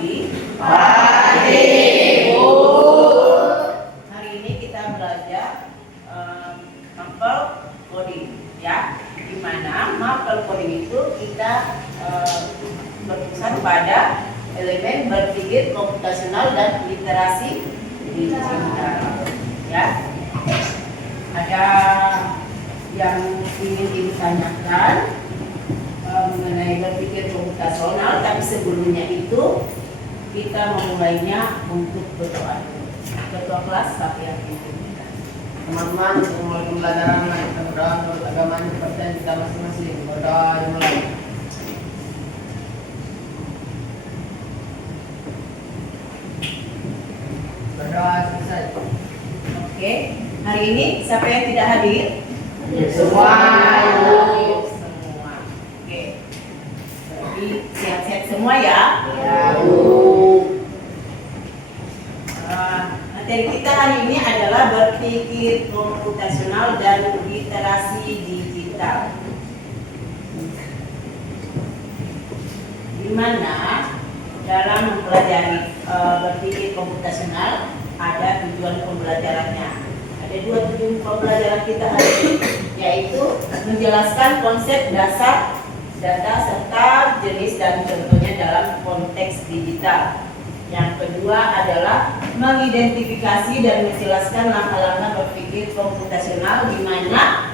Pagi. Pagi, Bu. Hari ini kita belajar mapel coding, ya. Di mana mapel coding itu kita berpusat pada elemen berpikir komputasional dan literasi digital, ya. Ada yang ingin ditanyakan mengenai berpikir komputasional, tapi sebelumnya itu kita memulainya untuk berdoa dulu. Ketua kelas siapa yang pimpin? Teman-teman, untuk mulai pembelajaran kita berdoa menurut agama kepercayaan kita masing-masing. Berdoa dimulai. Berdoa selesai. Oke, hari ini siapa yang tidak hadir? Semua, Ibu. Semua. Oke. Jadi sehat-sehat semua ya. Ya, Bu. Materi kita hari ini adalah berpikir komputasional dan literasi digital. Di mana dalam mempelajari berpikir komputasional ada tujuan pembelajarannya. Ada dua tujuan pembelajaran kita hari ini, yaitu menjelaskan konsep dasar data serta jenis dan contohnya dalam konteks digital. Yang kedua adalah mengidentifikasi dan menjelaskan langkah-langkah berpikir komputasional, di mana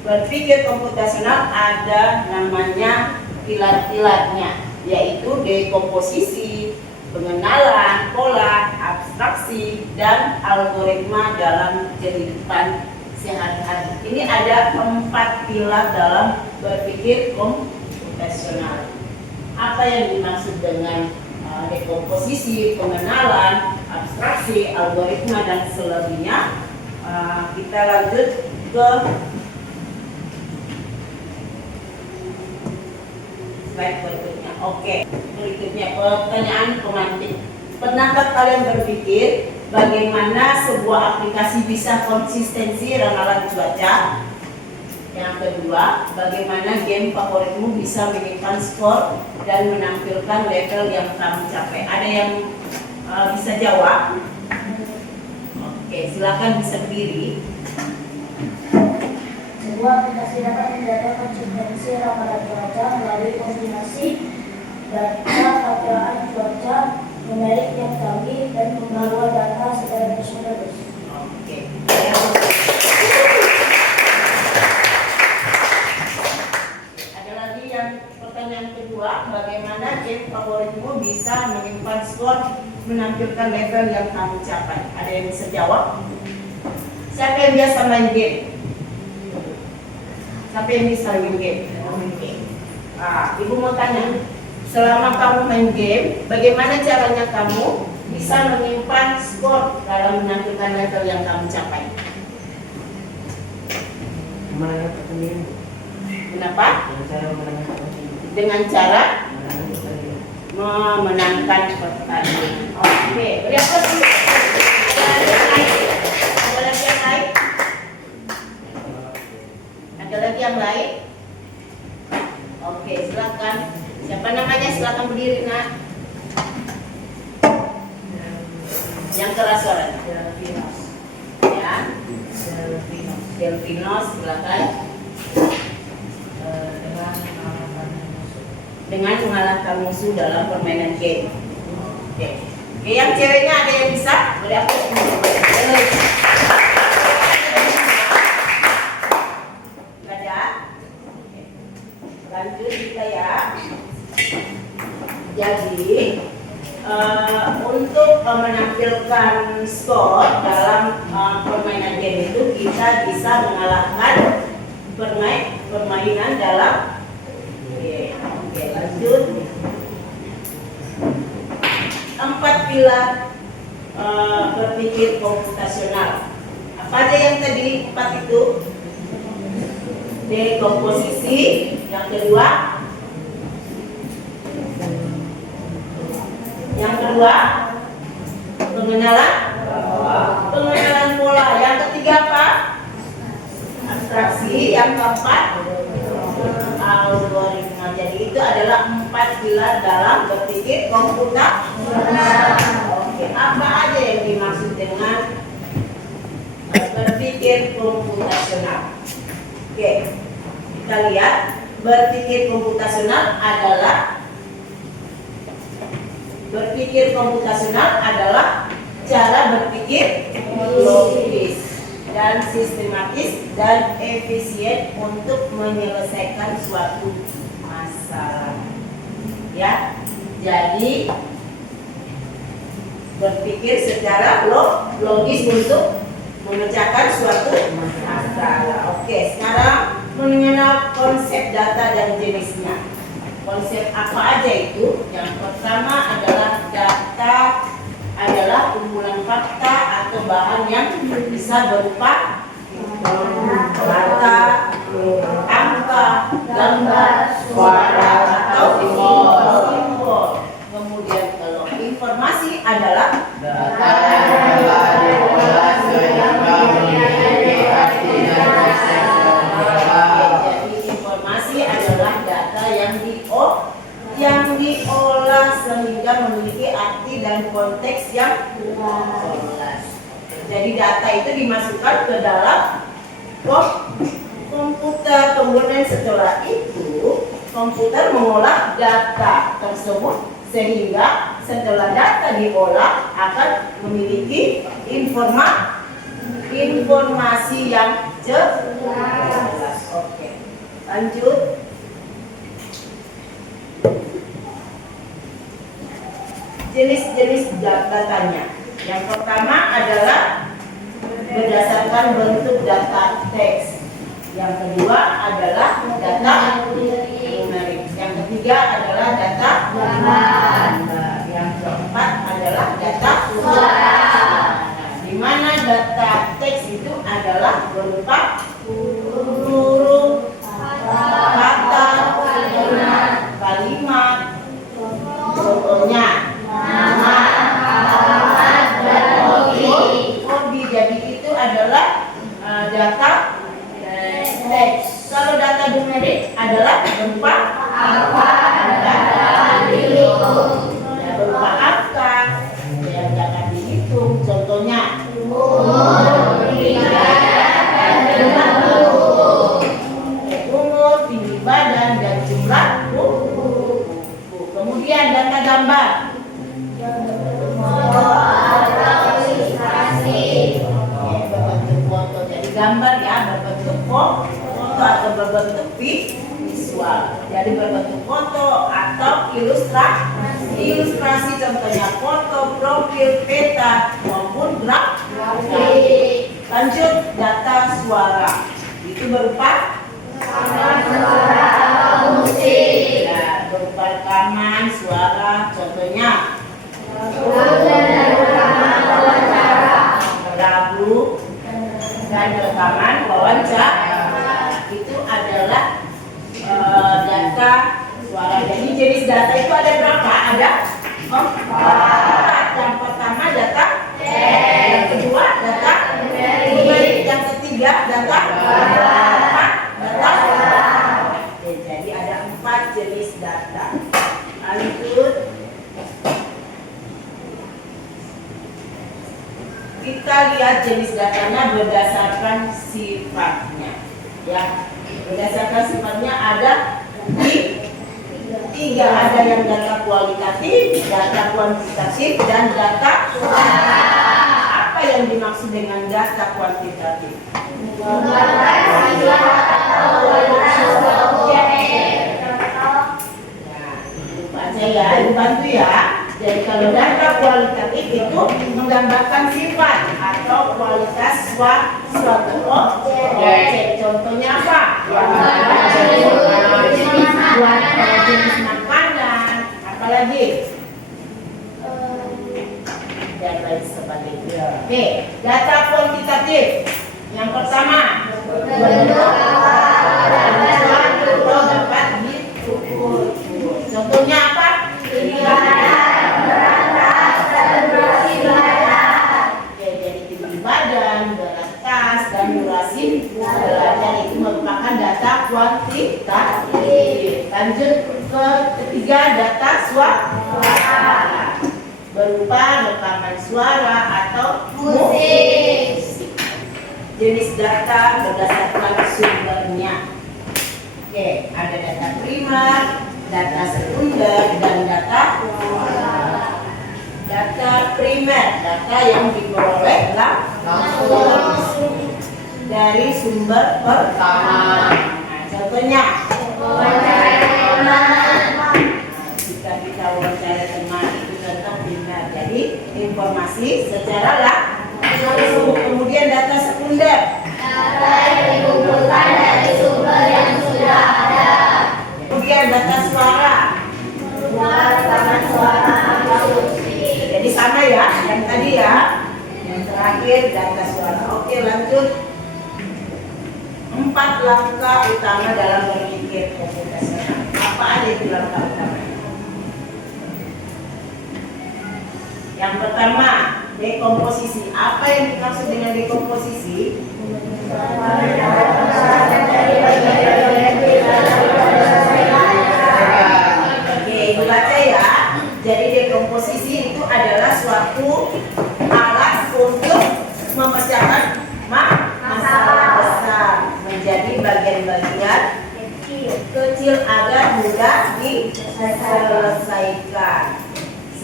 berpikir komputasional ada namanya pilar-pilarnya, yaitu dekomposisi, pengenalan, pola, abstraksi, dan algoritma dalam kehidupan sehari-hari. Ini ada 4 pilar dalam berpikir komputasional. Apa yang dimaksud dengan dekomposisi, pengenalan, abstraksi, algoritma, dan selebihnya? Kita lanjut ke slide berikutnya. Oke, berikutnya pertanyaan pemantik. Pernahkah kalian berpikir bagaimana sebuah aplikasi bisa konsistensi ramalan cuaca? Yang kedua, bagaimana game favoritmu bisa menyimpan skor dan menampilkan level yang kamu capai? Ada yang bisa jawab? Oke, silakan bisa berdiri. Sebuah aplikasi dapat menjaga konsistensi ramalan cuaca melalui kombinasi data perkiraan cuaca, numerik yang canggih, dan pembaruan data secara terus-menerus. Oke. Ada lagi yang pertanyaan kedua, bagaimana game favoritmu bisa menyimpan skor, menampilkan level yang kamu capai? Ada yang bisa jawab? Siapa yang biasa main game? Siapa yang bisa main game? Ibu mau tanya, selama kamu main game, bagaimana caranya kamu bisa menyimpan skor dalam menampilkan level yang kamu capai? Menangkan pertandingan. Kenapa? Dengan cara Memenangkan memenangkan pertandingan. pertandingan. Oke, beri aplaus dulu. Ada lagi yang lain? Ada lagi yang lain? Oke, silakan. Siapa namanya? Silakan berdiri, Nak. Yang keras suaranya. Ya. Delvinos, silakan. Dengan mengalahkan musuh dalam permainan game. Oke. Oke, yang ceweknya ada yang bisa? Boleh aku? Nggak ada? Oke. Lanjut kita ya. Jadi untuk menampilkan skor dalam permainan game itu kita bisa mengalahkan permainan dalam. Oke, lanjut. 4 pilar berpikir komputasional. Apa aja yang tadi 4 itu? Dekomposisi. Yang kedua, pengenalan pola. Yang ketiga apa? Abstraksi. Yang keempat, algoritma. Jadi itu adalah 4 pilar dalam berpikir komputasional. Oke, apa aja yang dimaksud dengan berpikir komputasional? Oke, kita lihat. Berpikir komputasional adalah cara berpikir logis dan sistematis dan efisien untuk menyelesaikan suatu masalah. Ya, jadi berpikir secara logis untuk memecahkan suatu masalah. Oke, sekarang mengenal konsep data dan jenisnya. Konsep apa aja itu? Yang pertama adalah data adalah kumpulan fakta atau bahan yang bisa berupa data, angka, gambar, suara, atau simbol. Kemudian kalau informasi adalah data yang telah diolah sehingga memiliki arti dan konteks. Jadi informasi adalah data yang diolah sehingga memiliki arti dan konteks yang jelas. Jadi data itu dimasukkan ke dalam komputer, kemudian setelah itu komputer mengolah data tersebut sehingga setelah data diolah akan memiliki informasi yang jelas. Oke, lanjut. Jenis-jenis datanya. Yang pertama adalah berdasarkan bentuk data teks. Yang kedua adalah data numerik. Yang ketiga adalah data gambar. Yang keempat adalah data suara. Di mana data teks itu adalah berupa huruf, kata, kalimat, contohnya nama, alamat, dan hobi. Jadi itu adalah data teks. Kalau data numerik adalah berupa angka, berupa angka yang dapat dihitung. Contohnya umur, tinggi badan, dan jumlah buku. Kemudian data gambar. Berbentuk foto. Jadi gambar ya berbentuk foto atau berbentuk visual. Jadi berbentuk foto atau ilustrasi contohnya foto, profil, peta maupun grafik. Lanjut data suara. Itu berupa musik. Ya, berupa rekaman suara contohnya lagu dan rekaman wawancara. Itu adalah data suara. Jadi jenis data itu ada berapa? Ada 4. Yang pertama data, yang kedua data numerik, yang ketiga data, Oke, jadi ada 4 jenis data. Lanjut. Kita lihat jenis datanya berdasarkan sifatnya. Ya, berdasarkan sifatnya ada 3. Ada yang data kualitatif, data kuantitatif, dan data suara. Apa yang dimaksud dengan data kuantitatif? Baca ya, dibantu ya. Jadi kalau data kualitatif itu menggambarkan sifat atau kualitas suatu objek. Contohnya apa? Jenis makanan, apalagi? Dan lain sebagainya. Oke, data kuantitatif. Yang pertama, bentuk dapat diukur. Contohnya apa? Tinggi badan, berat tas, dan durasi belajar itu merupakan data kuantitatif. Lanjut ke ketiga, berupa rekaman suara atau Musik. Jenis data berdasarkan sumbernya. Oke, ada data primer, data sekunder, dan data data primer, data yang diperoleh langsung dari sumber pertama. Nah, contohnya, jika kita wawancara teman itu tentang primer, jadi informasi secara langsung. Kemudian data sekunder, Data yang dikumpulkan dari sumber yang sudah ada. kemudian data suara. Berupa rekaman suara atau musik. Jadi sama ya, yang tadi ya. Yang terakhir data suara. Oke, lanjut. 4 langkah utama dalam berpikir komputasional. Apa aja itu langkah utama? Yang pertama, dekomposisi. Apa yang dimaksud dengan dekomposisi? Oke, ibu baca ya. Jadi dekomposisi itu adalah suatu alat untuk memecahkan masalah besar menjadi bagian-bagian kecil agar mudah diselesaikan.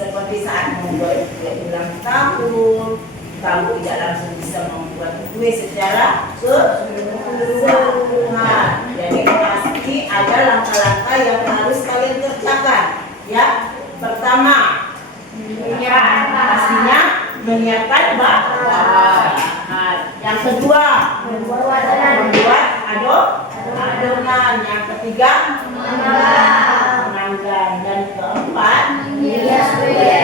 Seperti saat membuat kue ulang tahun, kamu tidak langsung bisa membuat kue secara keseluruhan. Jadi pasti ada langkah-langkah yang harus kalian kerjakan. Ya, pertama, pastinya menyiapkan bahan. Yang kedua, membuat adonan. Yang ketiga, menanggan. Dan keempat, menghias kue.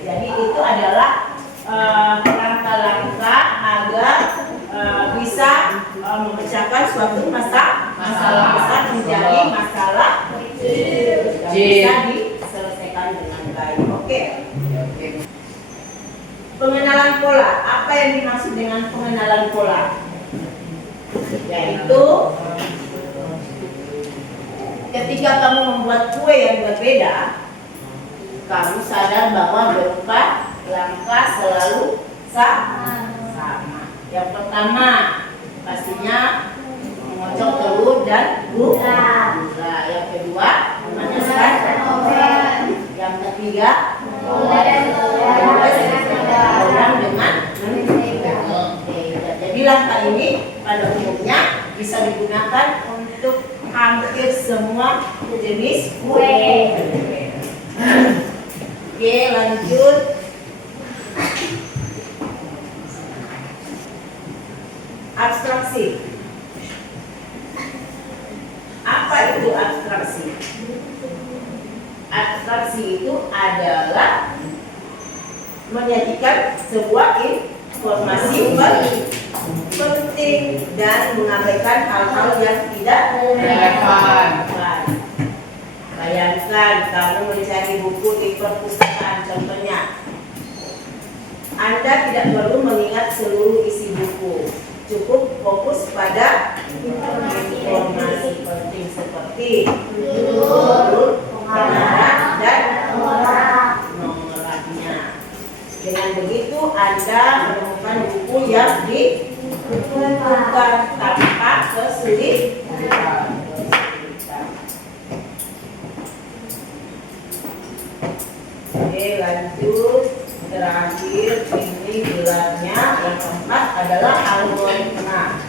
Jadi itu adalah langkah-langkah agar bisa memecahkan suatu masalah besar menjadi masalah kecil yang bisa diselesaikan dengan baik. Oke. Pengenalan pola. Apa yang dimaksud dengan pengenalan pola? Yaitu ketika kamu membuat kue yang berbeda, kamu sadar bahwa beberapa langkah selalu sama. Yang pertama, pastinya mengocok telur dan gula. Yang kedua, memanaskan oven. Yang ketiga, goreng dengan mentega. Jadi langkah ini pada umumnya bisa digunakan untuk hampir semua jenis kue. Oke, lanjut. Abstraksi. Apa itu abstraksi? Abstraksi itu adalah menyajikan sebuah informasi penting dan mengabaikan hal-hal yang tidak relevan. Bayangkan kamu mencari buku di perpustakaan, contohnya. Anda tidak perlu mengingat seluruh isi buku, cukup fokus pada informasi penting seperti judul, pengarang, dan nomornya. Dengan begitu Anda menemukan buku yang dibutuhkan tanpa kesulitan. Oke, lanjut. Terakhir ini gelarnya yang keempat adalah algoritma.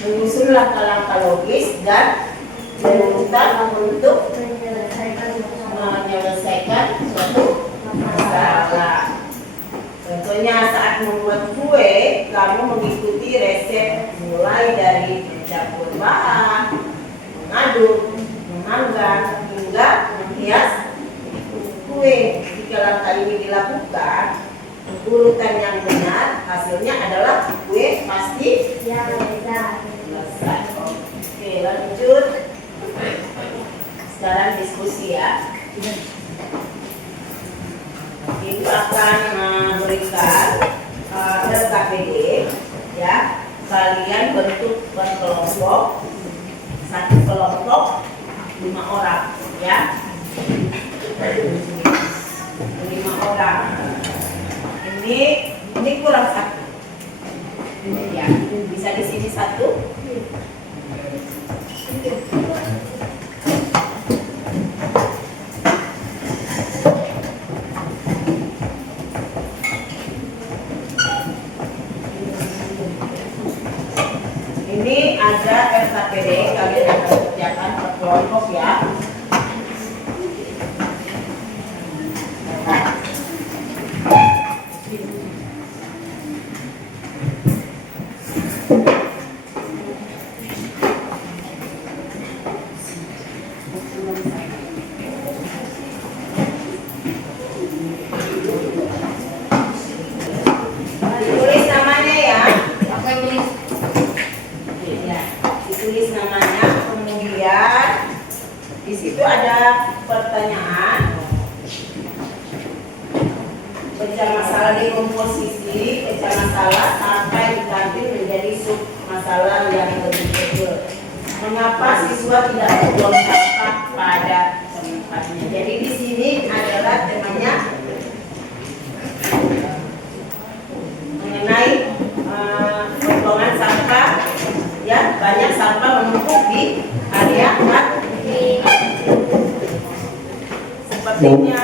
Menyusun langkah-langkah logis dan berurutan untuk menyelesaikan suatu masalah. Contohnya saat membuat kue, kamu mengikuti resep mulai dari mencampur bahan, mengaduk, memanggang, hingga menghias kue. Jika langkah ini dilakukan, urutan yang benar, hasilnya adalah kue pasti yang selesai. Oke, lanjut. Sekarang diskusi ya. Ibu akan memberikan LKPD ya. Kalian bentuk berkelompok, satu kelompok 5 orang ya. ini kurang satu. Ya, bisa di sini satu. Ini ada RKPD, kalian akan kerjakan per kelompok ya. Ditulis namanya ya. Oke, Miss. Ya, ditulis namanya, kemudian di situ ada pertanyaan. Pecah masalah di komposisi, pecah masalah sampai diganti menjadi sub masalah yang lebih kecil. Mengapa siswa tidak membuang sampah pada tempatnya? Jadi di sini adalah temanya mengenai pembuangan sampah, ya, banyak sampah menumpuk di area sepertinya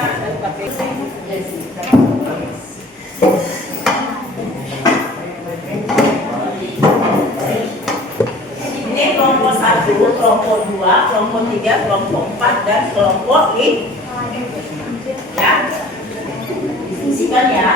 ini kelompok 1, kelompok 2, kelompok 3, kelompok 4 dan kelompok 5 ya, difungsikan ya.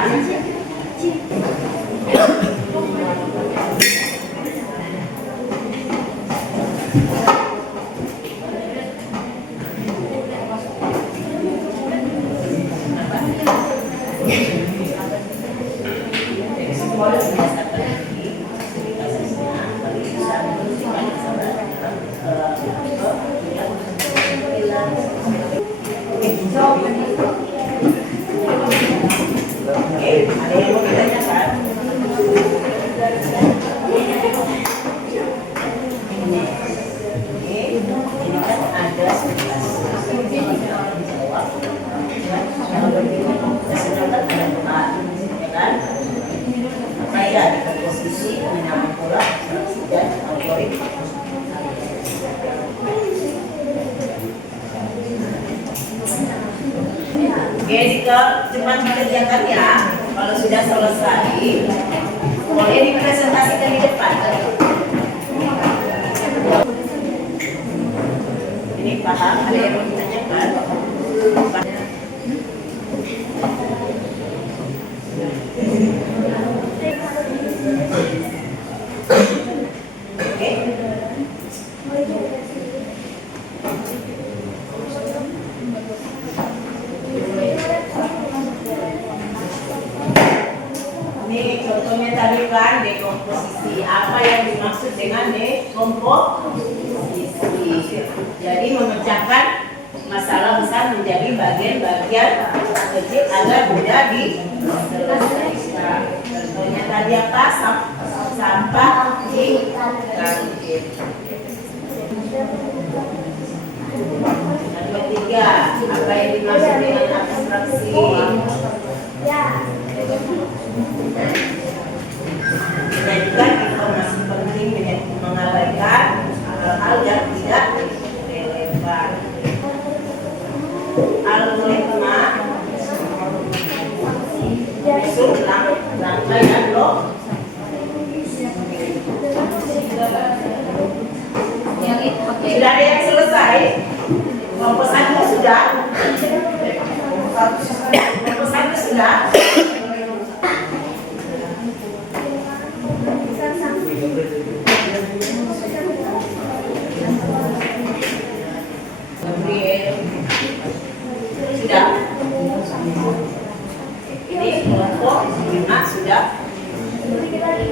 Ada yang mau ditanyakan? Ini kan ada 11 saya di komposisi pengenalan pola dan algoritma. Oke, jika cepat dikerjakan ya. Kalau sudah selesai, boleh dipresentasikan di depan. Ini paham? Ada yang mau ditanyakan? Oke. Ini contohnya tadi kan dekomposisi. Apa yang dimaksud dengan dekomposisi? Jadi memecahkan masalah besar menjadi bagian-bagian kecil agar mudah diselesaikan. Contohnya tadi apa? Sampah di kantin. Yang ketiga, apa yang dimaksud dengan abstraksi? Menjadikan informasi penting mengabaikan hal-hal yang tidak relevan. Algoritma masuk rangkaian blok. Sudah ada yang selesai? Kelompok 1 sudah? Kelompok 1 sudah? Sudah? Ini kelompok 5 sudah? Sedikit lagi.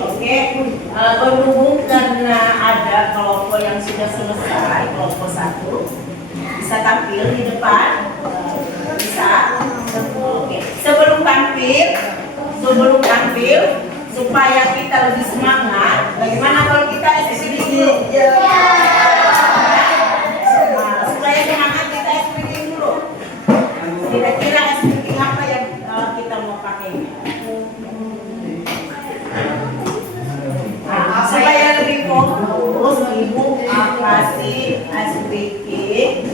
Oke, berhubung karena ada kelompok yang sudah selesai, kelompok 1 bisa tampil di depan, bisa. Oke, sebelum tampil supaya kita lebih semangat, bagaimana kalau kita sedikit supaya semangat kita sedikit Makasih, speaking.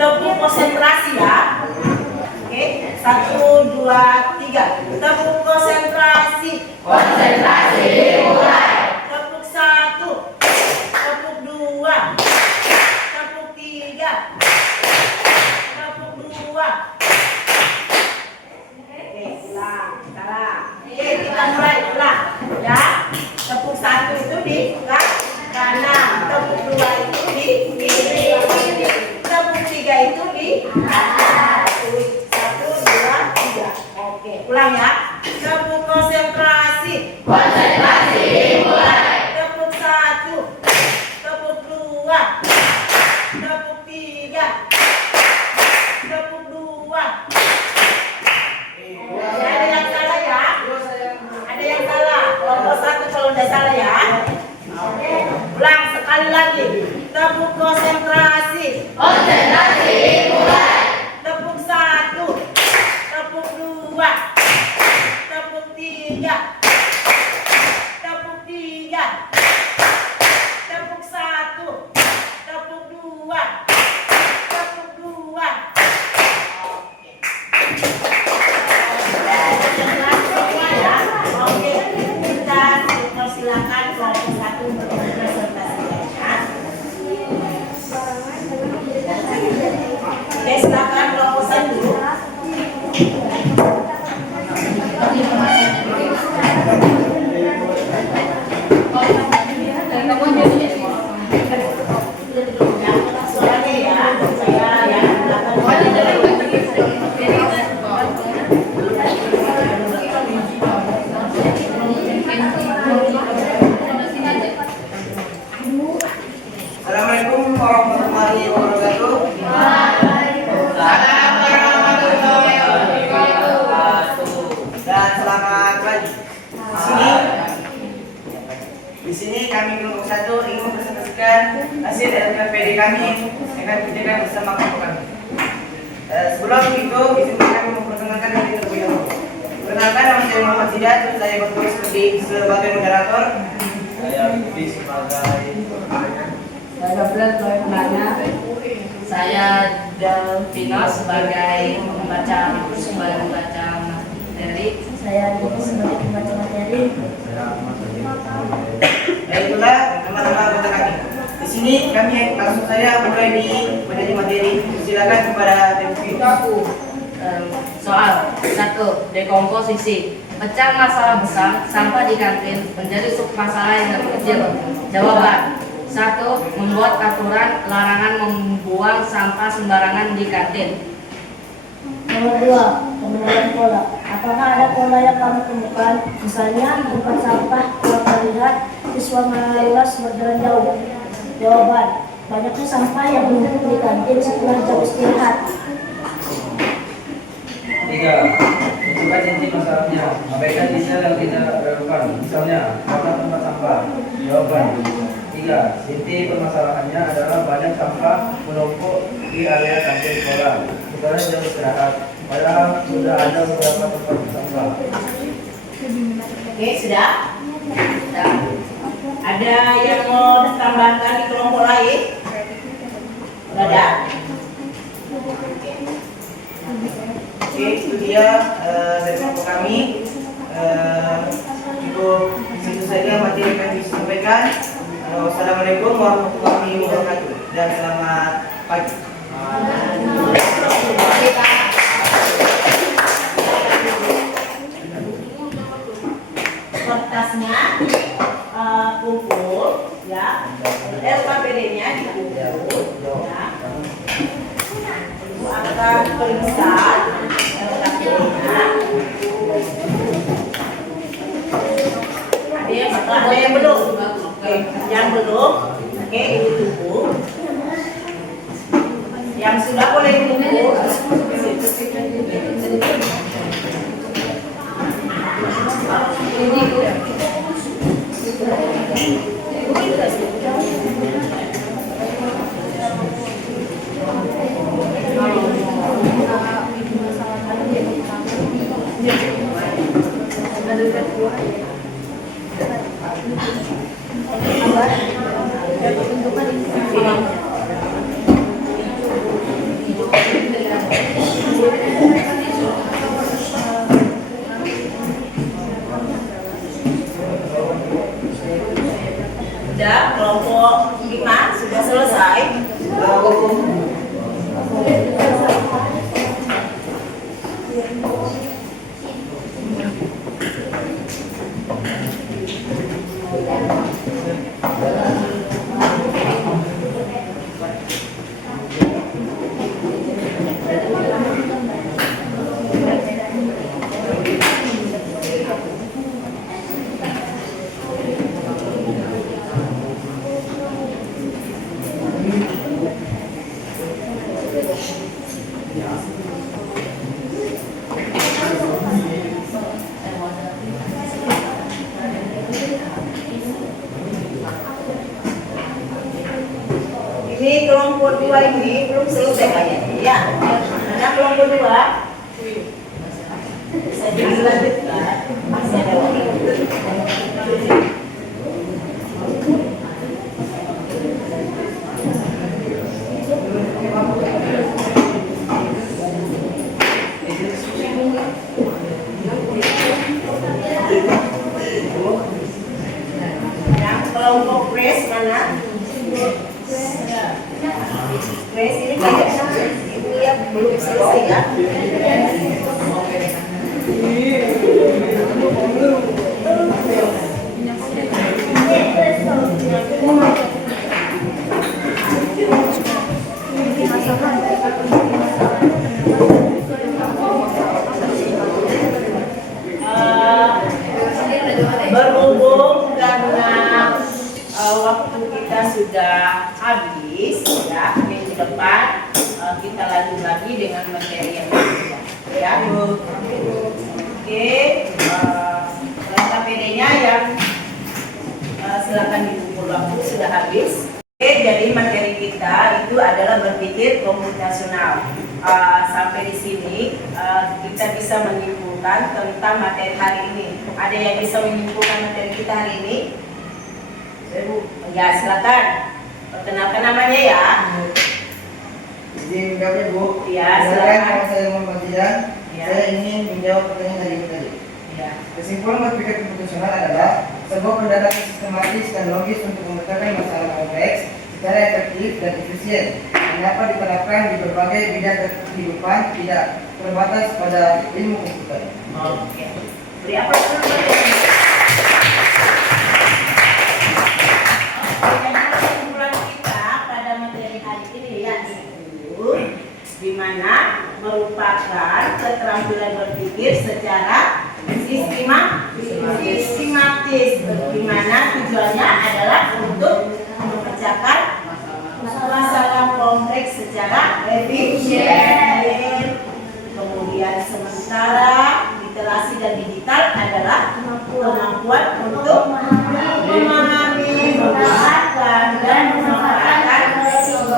Tepuk konsentrasi ya. Oke, 1, 2, 3. Tepuk konsentrasi. Konsentrasi mulai. Tepuk 1. Tepuk 2. Tepuk 3. Tepuk 2. Oke, ulang. Salah. Oke, kita mulai ulang. Ya. Tepuk 1 itu di kanan. Tepuk 2 itu di kiri. Tepuk 3 itu di kanan. 1, 2, 3. Oke, ulang ya. Tepuk konsentrasi. Konsentrasi mulai. Tepuk 1. Tepuk 2. Tepuk 3. Tepuk 2. Ada yang salah ya? Ada yang salah. Kelompok 1 kalau udah salah ya. Oke. Ulang sekali lagi. Tepuk konsentrasi. Konsentrasi mulai. Tepuk 1. Tepuk 2. Tepuk 3. Tepuk 3. Tepuk 1. Tepuk 2. Tepuk 2. Oke. Semua ya. Oke. Kita persilakan kelompok 1 berpresentasi ya. Oke, silakan kelompok 1. Suaranya ya, saya yang Assalamualaikum warahmatullahi wabarakatuh. Salam warahmatullahi wabarakatuh. Dan selamat pagi. Di sini kami kelompok 1 ingin mempresentasikan hasil dari PPD kami yang kami kerjakan bersama kelompok kami. Sebelum itu, izinkan kami memperkenalkan diri terlebih dahulu. Perkenalkan, nama saya Muhammad Sidat, saya bertugas sebagai moderator. Saya Budi sebagai Saya Fred penanya. Saya Delvino sebagai pembaca materi. Saya Dini sebagai pembaca materi. Baiklah, teman-teman anggota kami. Di sini kami langsung saya mulai di menjadi materi. Silakan kepada Delvino. Soal 1. Dekomposisi. Pecah masalah besar sampah di kantin menjadi submasalah yang lebih kecil. Jawaban. 1. Membuat aturan larangan membuang sampah sembarangan di kantin. Nomor 2. Pembenaran pola. Apakah ada pola yang kamu temukan? Misalnya, tempat sampah telah terlihat siswa malas berjalan jauh. Jawaban. Banyaknya sampah yang menumpuk di kantin setelah jam istirahat. 3. Mencoba inti masalahnya. Abaikan detail yang tidak relevan. Misalnya, karena tempat sampah. Jawaban. 3. Inti permasalahannya adalah banyak sampah menumpuk di area kantin sekolah. Sekolah jam istirahat. Padahal sudah ada beberapa tempat sampah. Oke, sudah? Sudah. Ada yang mau ditambahkan di kelompok lain? Sudah ada? Oke, itu dia dari kelompok kami. Cukup itu saja materi yang kami bisa sampaikan. Wassalamualaikum warahmatullahi wabarakatuh dan selamat pagi. Kertasnya kumpul ya, LKPD-nya dikumpul ya. Ibu akan periksa LKPD-nya. Ada yang belum? Oke, yang belum, oke, ditunggu. Yang sudah boleh ditunggu. Apa? kelompok 5 sudah selesai. Ini kelompok 2 ini belum selesai kayaknya ya. Nah, kelompok 2 saya dilanjutkan, masih ada waktu. Yang kelompok press mana? Press ini kayaknya ibu ya belum selesai ya. Berhubung karena waktu kita sudah habis ya, minggu depan kita lanjut lagi dengan materi yang kedua ya. Oke, KPD-nya yang silakan dikumpul, waktu sudah habis. Oke, jadi materi kita itu adalah berpikir komputasional. Sampai di sini kita bisa menyimpulkan tentang materi hari ini. Ada yang bisa menyimpulkan materi kita hari ini? Ya, silakan. Perkenalkan namanya ya. Izin kami Bu. Ya, Silakan. silakan. Nama saya Muhammad Zidan. Ya. Saya ingin menjawab pertanyaan hari ini tadi. Ya. Kesimpulan berpikir komputasional adalah sebuah pendekatan sistematis dan logis untuk memecahkan masalah kompleks secara efektif dan efisien yang dapat diterapkan di berbagai bidang kehidupan, tidak terbatas pada ilmu komputer. Oke. Beri apa dulu? Kesimpulan kita pada materi hari ini yaitu di mana merupakan keterampilan berpikir secara sistematis, di mana tujuannya adalah untuk memecahkan masalah kompleks secara efisien. Kemudian sementara literasi dan digital adalah kemampuan untuk memahami, memanfaatkan dan memanfaatkan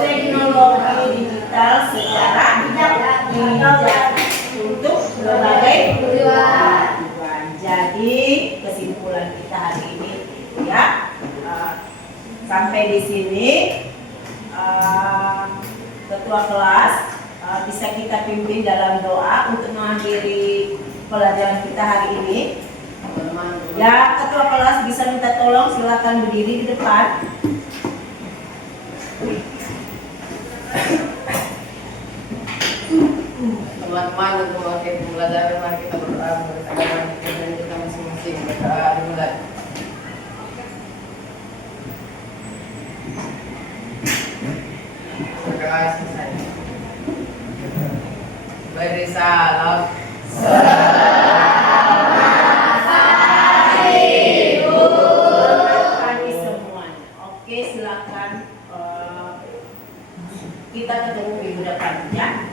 teknologi digital secara bijak untuk berbagai tujuan. Jadi kesimpulan kita hari ini ya, sampai di sini ketua kelas bisa kita pimpin dalam doa untuk mengakhiri pelajaran kita hari ini. Ya, ketua kelas bisa minta tolong, silakan berdiri di depan. Teman-teman, untuk mengakhiri pelajaran mari kita berdoa bersama kita masing-masing. Berdoa dimulai. Berdoa selesai. Beri salam. Kami semuanya. Oke, silakan kita ketemu minggu depan ya.